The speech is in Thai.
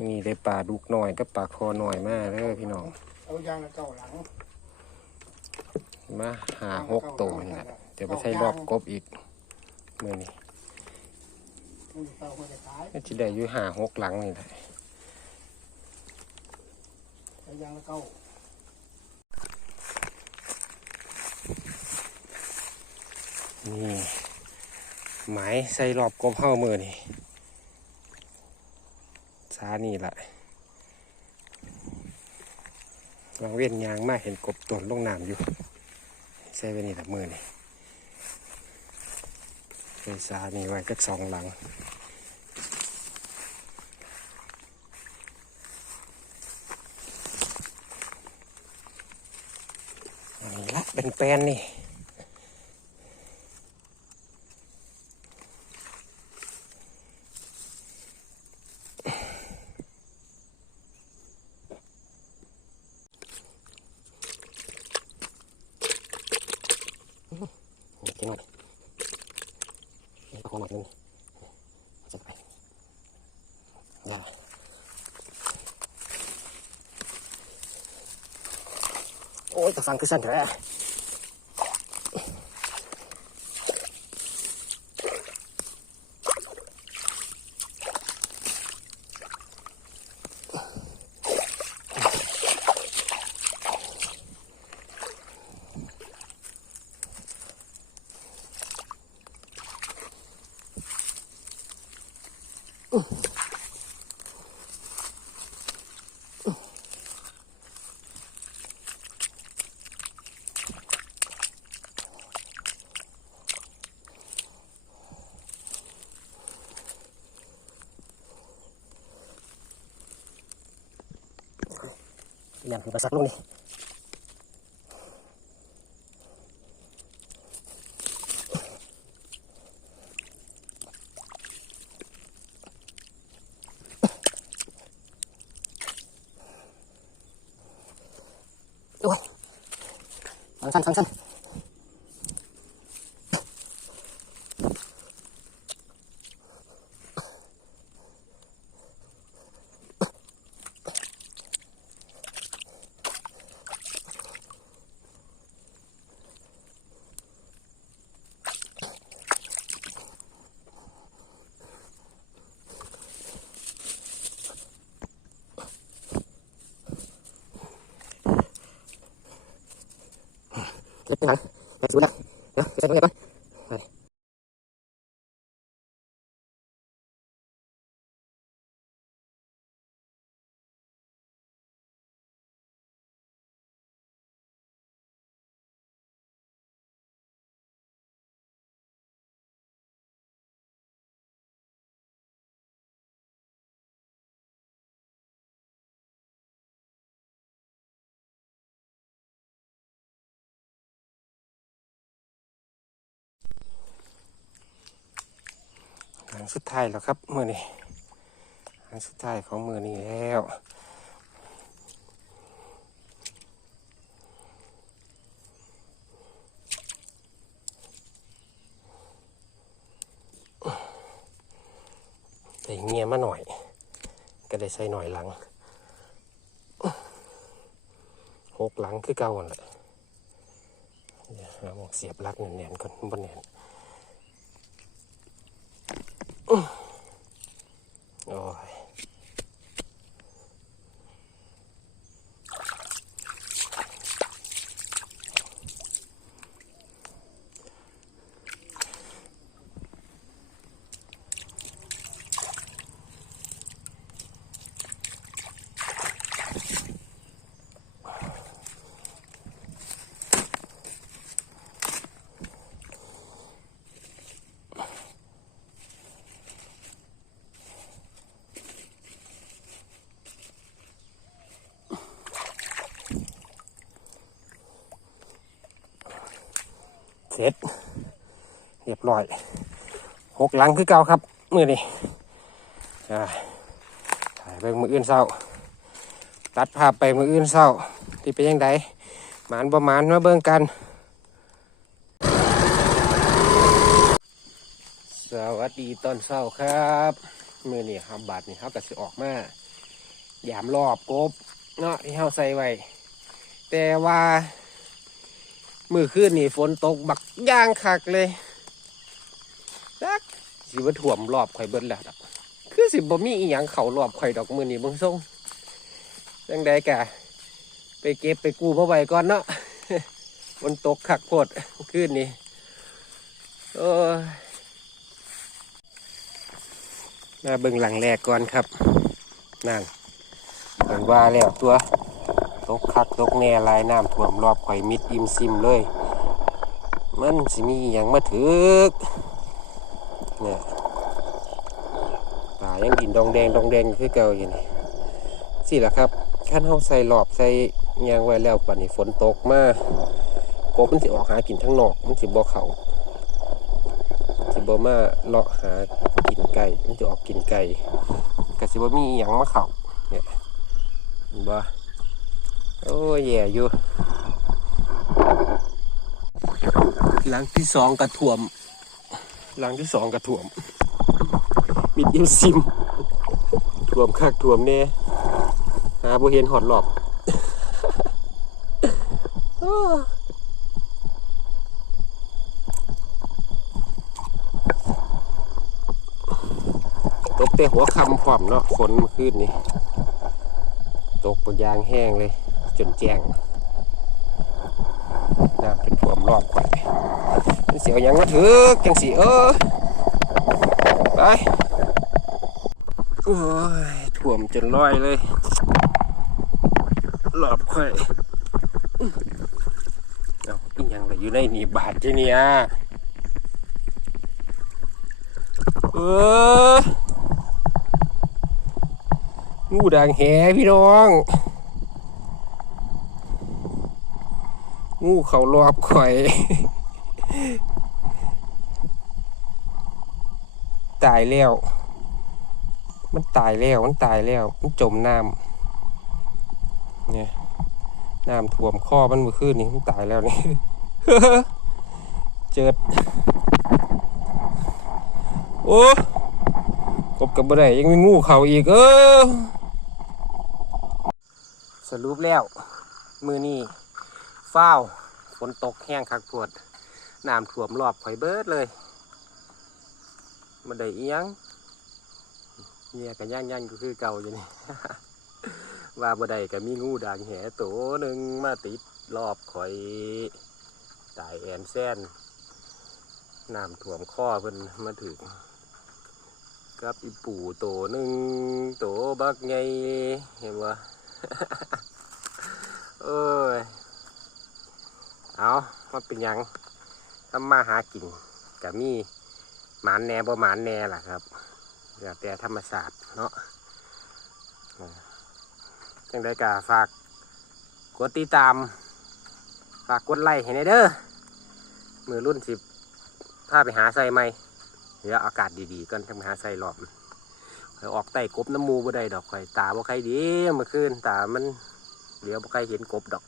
นี่ได้ปลาดุกหน่อยกับปลาคอหน่อยมากเลยพี่น้อง เอายางละเก่าหลัง มาหาหกตัวนี่แหละเดี๋ยวไปใช้รอบกบอีกเมื่อนี้มันเตาคนจะขายก็จะได้อยู่หาหกหลังนี่แหละเอายางละเก่านี่หมายใส่รอบกบเข้ามือนี่ซานี่แหละวางเว้นยางมาเห็นกบตนลงน้ำอยู่ใส่ไว้นี่แหละมือนี่ใส่ซานี่ไว้จักสองหลังนี่ละเป็นแปนนี่ โอ้ยตะฟังคือสั่นแท้อย่างคือประสักลูกนี่โอ้ยฟังสั้นฟังสั้นเก็บไปหลังเก็บสูนย์ละ เนาะเก็บ ใส่ตรงนี้ก่อ สุดท้ายแล้วครับมือนี้หางสุดท้ายของมือนี้แล้วได้เงียมาหน่อย ก็ได้ใส่หน่อยหลังหกหลังคือเก่าหั่นแหลยหาหมวกเสียบลักแน่นๆก่อนบนแน่น เสร็จเรียบร้อยหกหลังคือเก่าครับมือนี่ถ่ายไปมืออื่นเศร้า ตัดภาพไปมืออื่นเศร้าที่เป็นยังไงหมานประมาณมาเบิ่งกัน สวัสดีตอนเช้าครับมือนี่ครับบาทนี่เขาก็สิออกมายามรอบกบเนาะที่เฮาใส่ไว้แต่ว่า มือคืนนี่ฝนตกบักย่างคักเลยจักสิบ่ถ่วมรอบข่อยเบิดแล้วดอกคือสิบ่มีอีหยังเขารอบข่อยดอกมือนี้เบิ่งทรงจังใดกะ ไปเก็บไปกู้มาไว้ก่อนเนาะฝนตกคักโพดคืนนี้โอ้มาเบิ่งหลังแรกก่อนครับนั่นเหมือนว่าแล้วตัว กคักตกแน่ลายน้ำท่วมรอบข่อยมิดอิ่มซิมเลย มันสิมีอย่างมาถึกเนี่ยป่ายังดินดองแดงดองแดงคือเก่าอยู่นี่สิล่ะครับขั้นเฮาใส่หลอบใส่ยางไว้แล้วปัดนี้ฝนตกมากบมันสิออกหากินทั้งนอกมันสิบ่เขาสิบ่มาเลาะหากินไก่มันสิออกกินไก่ก็สิบ่มีอย่างมาเขาเนี่ยบ่ แย่อยู่ หลังที่สองกระถ่วม หลังที่สองกระถ่วม มิดยิมซิมถ่วมคักถ่วมเน่หาบ่เห็นหอดหลอบโอ้ตกแต่หัวคำพร้อมเนาะฝนเมื่อคืนนี้ ตกปยางแห้งเลย จนแจ้งน้ำจนท่วมรอบไปมันเสียวยังมาถึกจังสีเออไปโอ้ยท่วมจนลอยเลยรอบค่อยเอาอีหยังเลยอยู่ในนี่บาดจีเนี่ยเอองูด่างแหพี่น้อง งูเขารอบข่อยตายแล้ว มันตายแล้ว มันตายแล้ว มันจมน้ำเนี่ย น้ำท่วมคอมันมื่อคืนนี้มันตายแล้วนี่ เจิด โอ้กบกับบ่ได้ยังมีงูเขาอีก เออ สรุปแล้ว มือนี้ ฟ้าวฝนตกแห้งคักปวดน้ำท่วมรอบข่อยเบิดเลยมันได้อียงเนี่ยกันย่างย่างก็คือเก่าอยู่นี่ ว่าบ่ได้ก็มีงูด่างแหตัวหนึ่งมาติดรอบข่อยตายแอนแซนน้ำท่วมข้อเพิ่นมาถึงกับอีปู่โตหนึ่งโตบักไงเห็นบ่เอ้ย เอามาเป็นยังทำมาหากินกะมีหมานแหน่บ่หมานแหน่ล่ะครับแล้วแต่ธรรมศาสตร์เนาะอ่าจังได้กะฝากกดติดตาม ฝากกดไลค์ให้ในเด้อมือรุ่นสิบพาไปหาใส่ไหมเดี๋ยวอากาศดีๆก่อนทำหาใส่รอบข่อยออกไต่กบน้ำมูบ่ได้ดอกข่อยตาบ่ใครดีเมื่อคืนตามันเดี๋ยวบ่ใครเห็นกบดอก